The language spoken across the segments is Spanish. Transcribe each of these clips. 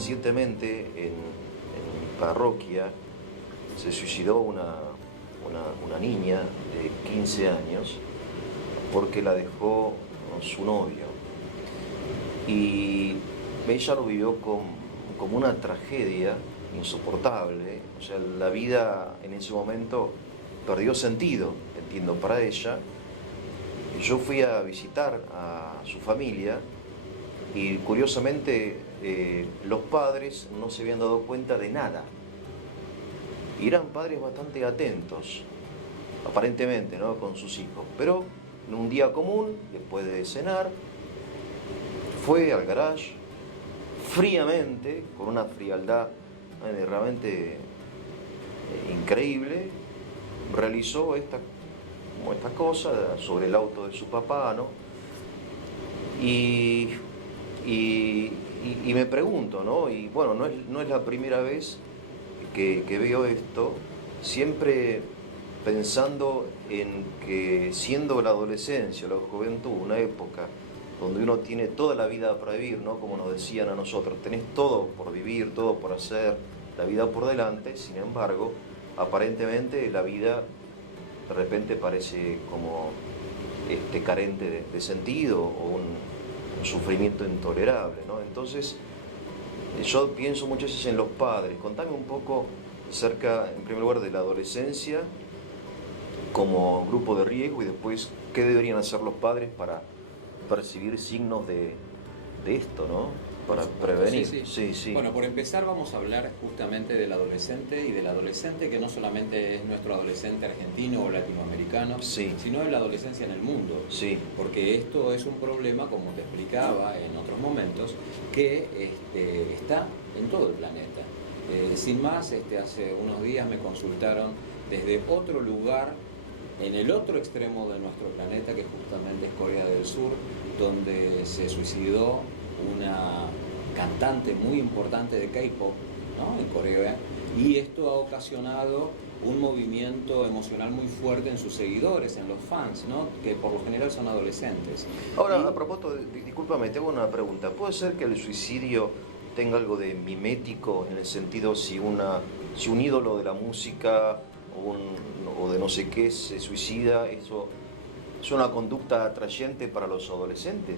recientemente en mi parroquia se suicidó una niña de 15 años porque la dejó su novio. Y ella lo vivió como una tragedia insoportable. O sea, la vida en ese momento perdió sentido, entiendo, para ella. Yo fui a visitar a su familia y curiosamente los padres no se habían dado cuenta de nada. Y eran padres bastante atentos, aparentemente, ¿no?, con sus hijos. Pero en un día común, después de cenar, fue al garage, fríamente, con una frialdad realmente increíble, realizó esta cosa sobre el auto de su papá, ¿no? Y me pregunto, ¿no? Y bueno, no es la primera vez que veo esto, siempre pensando en que, siendo la adolescencia, la juventud, una época donde uno tiene toda la vida para vivir, ¿no?, como nos decían a nosotros, tenés todo por vivir, todo por hacer, la vida por delante. Sin embargo, aparentemente la vida de repente parece como carente de sentido, o un sufrimiento intolerable, ¿no? Entonces, yo pienso muchas veces en los padres. Contame un poco acerca, en primer lugar, de la adolescencia como grupo de riesgo, y después qué deberían hacer los padres para percibir signos de esto, ¿no? Para prevenir. Sí, sí. Sí, sí. Bueno, por empezar vamos a hablar justamente del adolescente, y del adolescente que no solamente es nuestro adolescente argentino o latinoamericano, Sí. sino de la adolescencia en el mundo. Sí. Porque esto es un problema, como te explicaba en otros momentos, que está en todo el planeta. Sin más, hace unos días me consultaron desde otro lugar, en el otro extremo de nuestro planeta, que justamente es Corea del Sur, donde se suicidó una cantante muy importante de K-pop, ¿no?, en Corea, y esto ha ocasionado un movimiento emocional muy fuerte en sus seguidores, en los fans, ¿no?, que por lo general son adolescentes. Ahora, a propósito, discúlpame, tengo una pregunta. ¿Puede ser que el suicidio tenga algo de mimético, en el sentido, si un ídolo de la música o de no sé qué se suicida, eso es una conducta atrayente para los adolescentes?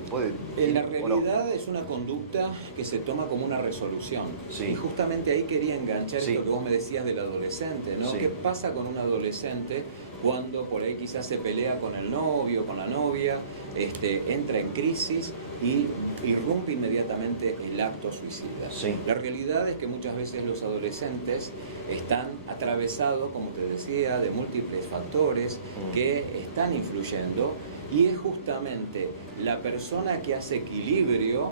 En la realidad es una conducta que se toma como una resolución. Sí. Y justamente ahí quería enganchar Sí. esto que vos me decías del adolescente, ¿no? Sí. ¿Qué pasa con un adolescente cuando por ahí quizás se pelea con el novio, con la novia, entra en crisis y irrumpe inmediatamente el acto suicida? Sí. La realidad es que muchas veces los adolescentes están atravesados, como te decía, de múltiples factores que están influyendo, y es justamente la persona que hace equilibrio,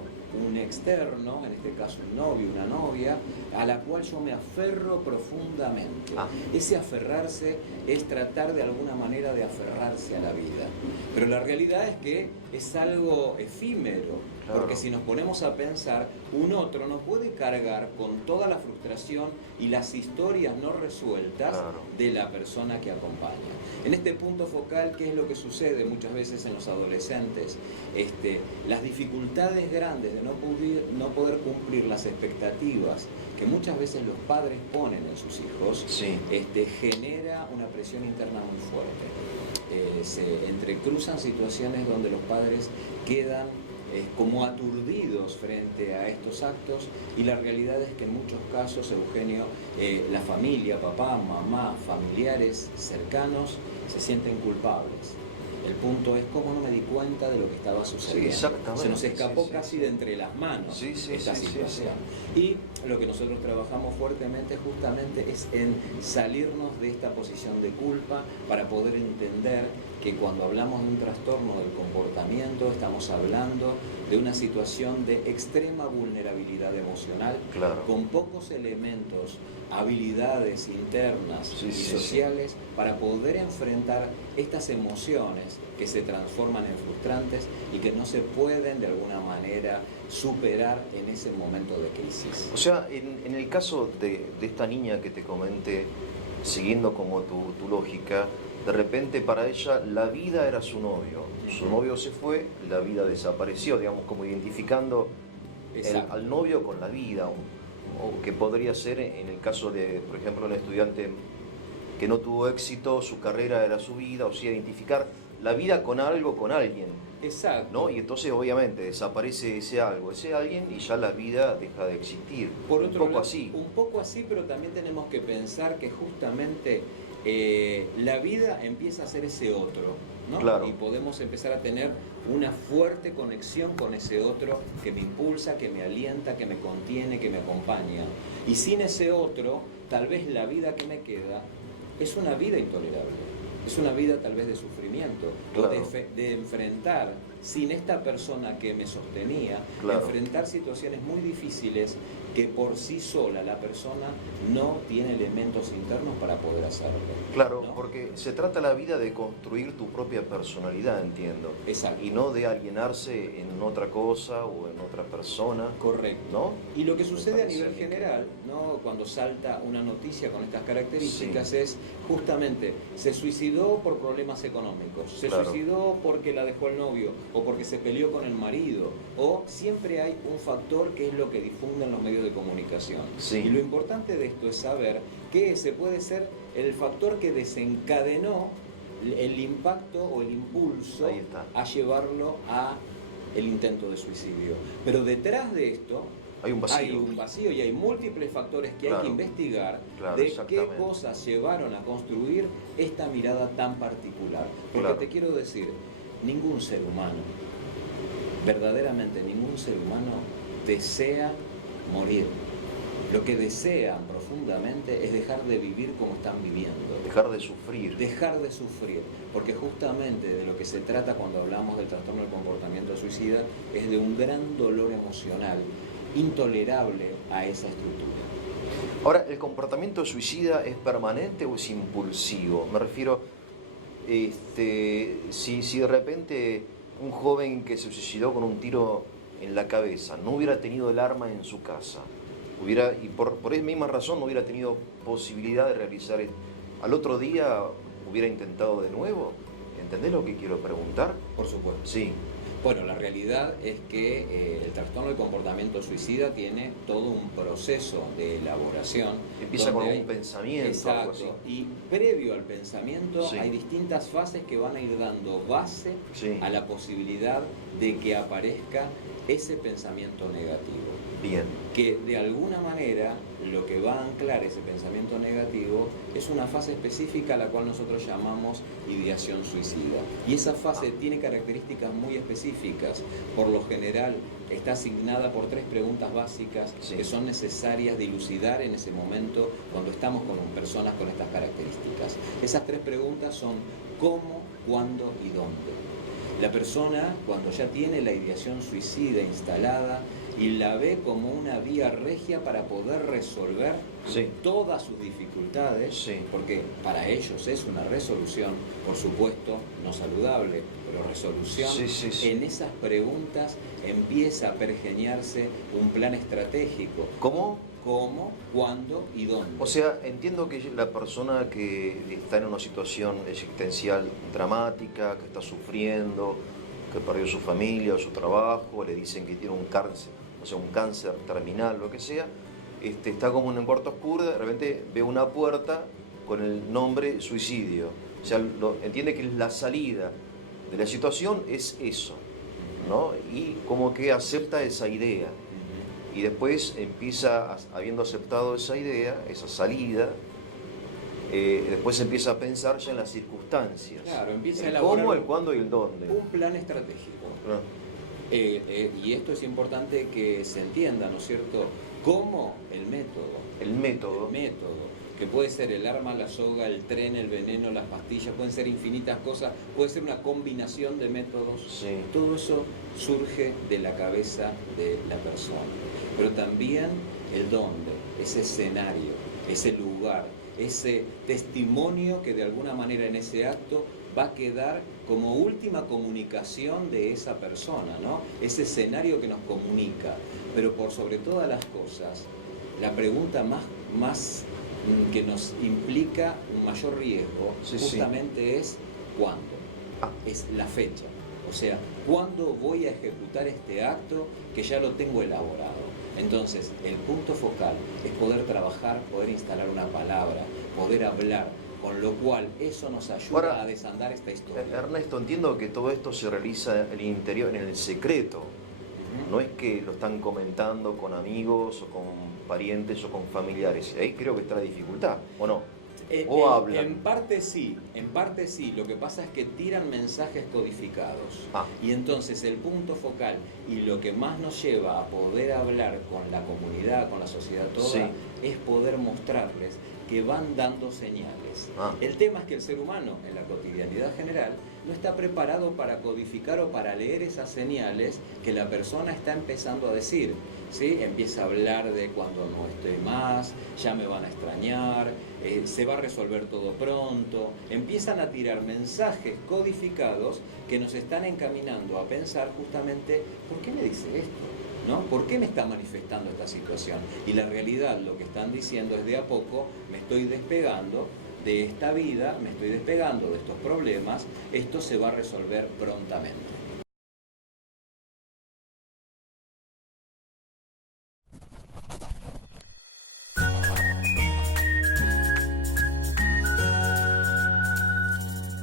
un externo, en este caso un novio, una novia, a la cual yo me aferro profundamente. Ese aferrarse es tratar de alguna manera de aferrarse a la vida. Pero la realidad es que es algo efímero, claro, porque si nos ponemos a pensar, un otro no puede cargar con toda la frustración y las historias no resueltas, claro, de la persona que acompaña. En este punto focal, ¿qué es lo que sucede muchas veces en los adolescentes? Las dificultades grandes de no poder cumplir las expectativas que muchas veces los padres ponen en sus hijos, sí, genera una presión interna muy fuerte. Se entrecruzan situaciones donde los padres quedan como aturdidos frente a estos actos, y la realidad es que en muchos casos, Eugenio, la familia, papá, mamá, familiares cercanos, se sienten culpables. El punto es cómo no me di cuenta de lo que estaba sucediendo. Sí, exactamente. Se nos escapó casi de entre las manos esta situación. Y lo que nosotros trabajamos fuertemente justamente es en salirnos de esta posición de culpa, para poder entender que cuando hablamos de un trastorno del comportamiento estamos hablando de una situación de extrema vulnerabilidad emocional, claro, con pocos elementos, habilidades internas y sociales para poder enfrentar estas emociones que se transforman en frustrantes y que no se pueden de alguna manera superar en ese momento de crisis. O sea, en el caso de esta niña que te comenté, siguiendo como tu lógica, de repente para ella la vida era su novio. Su novio se fue, la vida desapareció, digamos, como identificando al novio con la vida. o que podría ser en el caso de, por ejemplo, un estudiante que no tuvo éxito, su carrera era su vida, o sea, identificar la vida con algo, con alguien, Exacto. ¿no? Y entonces obviamente desaparece ese algo, ese alguien, y ya la vida deja de existir. Por Un otro poco lado, así. un poco así, pero también tenemos que pensar que justamente la vida empieza a ser ese otro, ¿no? Claro. Y podemos empezar a tener una fuerte conexión con ese otro que me impulsa, que me alienta, que me contiene, que me acompaña. Y sin ese otro, tal vez la vida que me queda es una vida intolerable. Es una vida tal vez de sufrimiento, Claro. o de enfrentar, sin esta persona que me sostenía, Claro. enfrentar situaciones muy difíciles que por sí sola la persona no tiene elementos internos para poder hacerlo. Claro, ¿no? porque se trata la vida de construir tu propia personalidad, entiendo. Exacto. Y no de alienarse en otra cosa o en otra persona. Correcto. ¿No? Y lo que sucede a parece nivel a mí que- general, ¿no? Cuando salta una noticia con estas características Sí. es justamente se suicidó por problemas económicos, se Claro. suicidó porque la dejó el novio o porque se peleó con el marido, o siempre hay un factor que es lo que difunden los medios de comunicación. Sí. Y lo importante de esto es saber que ese puede ser el factor que desencadenó el impacto o el impulso Ahí está. a llevarlo a el intento de suicidio. Pero detrás de esto Hay un vacío. hay un vacío y hay múltiples factores que hay Claro. que investigar Claro, de qué exactamente. cosas llevaron a construir esta mirada tan particular. Porque Claro. te quiero decir, ningún ser humano, verdaderamente ningún ser humano desea morir. Lo que desean profundamente es dejar de vivir como están viviendo. Dejar de sufrir. Dejar de sufrir, porque justamente de lo que se trata cuando hablamos del trastorno del comportamiento suicida es de un gran dolor emocional intolerable a esa estructura. Ahora, ¿el comportamiento suicida es permanente o es impulsivo? Me refiero, si de repente un joven que se suicidó con un tiro en la cabeza no hubiera tenido el arma en su casa, y por esa misma razón no hubiera tenido posibilidad de realizar, al otro día hubiera intentado de nuevo. ¿Entendés lo que quiero preguntar? Por supuesto. Sí, Bueno, la realidad es que el trastorno del comportamiento suicida tiene todo un proceso de elaboración. empieza con donde un pensamiento, algo Exacto. así. Y previo al pensamiento Sí. hay distintas fases que van a ir dando base Sí. a la posibilidad de que aparezca ese pensamiento negativo. Bien, Que de alguna manera lo que va a anclar ese pensamiento negativo es una fase específica a la cual nosotros llamamos ideación suicida. Y esa fase tiene características muy específicas. Por lo general está asignada por 3 preguntas básicas Sí. que son necesarias de dilucidar en ese momento cuando estamos con personas con estas características. Esas 3 preguntas son cómo, cuándo y dónde. La persona, cuando ya tiene la ideación suicida instalada y la ve como una vía regia para poder resolver Sí. todas sus dificultades, Sí. porque para ellos es una resolución, por supuesto, no saludable, pero resolución, Sí, sí, sí. en esas preguntas empieza a pergeñarse un plan estratégico. ¿Cómo? ¿Cómo, cuándo y dónde? O sea, entiendo que la persona que está en una situación existencial dramática, que está sufriendo, que perdió su familia o su trabajo, le dicen que tiene un cáncer, o sea, un cáncer terminal, lo que sea, está como en un cuarto oscuro, de repente ve una puerta con el nombre suicidio. O sea, entiende que la salida de la situación es eso, ¿no? Y como que acepta esa idea. Y después empieza, habiendo aceptado esa idea, esa salida, después empieza a pensar ya en las circunstancias. Claro, empieza a El elaborar cómo, el cuándo y el dónde. un plan estratégico. Ah, Y esto es importante que se entienda, ¿no es cierto? ¿Cómo? El método. El método. El método, que puede ser el arma, la soga, el tren, el veneno, las pastillas, pueden ser infinitas cosas, puede ser una combinación de métodos. Sí. Todo eso surge de la cabeza de la persona. Pero también el dónde, ese escenario, ese lugar, ese testimonio que de alguna manera en ese acto va a quedar como última comunicación de esa persona, ¿no? Ese escenario que nos comunica. Pero por sobre todas las cosas, la pregunta más que nos implica un mayor riesgo Sí, justamente es ¿cuándo? Ah. Es la fecha. O sea, ¿cuándo voy a ejecutar este acto que ya lo tengo elaborado? Entonces, el punto focal es poder trabajar, poder instalar una palabra, poder hablar, con lo cual eso nos ayuda Ahora, a desandar esta historia. Ernesto, entiendo que todo esto se realiza en el interior, en el secreto. No es que lo están comentando con amigos o con parientes o con familiares. Ahí creo que está la dificultad, ¿o no? O hablan. En parte sí. Lo que pasa es que tiran mensajes codificados. Ah. Y entonces el punto focal y lo que más nos lleva a poder hablar con la comunidad, con la sociedad toda, Sí. es poder mostrarles que van dando señales. Ah. El tema es que el ser humano, en la cotidianidad general, no está preparado para codificar o para leer esas señales que la persona está empezando a decir. ¿Sí? Empieza a hablar de cuando no estoy más, ya me van a extrañar, se va a resolver todo pronto. Empiezan a tirar mensajes codificados que nos están encaminando a pensar justamente, ¿por qué me dice esto? ¿No? ¿Por qué me está manifestando esta situación? Y la realidad, lo que están diciendo es, de a poco me estoy despegando de esta vida, me estoy despegando de estos problemas, esto se va a resolver prontamente.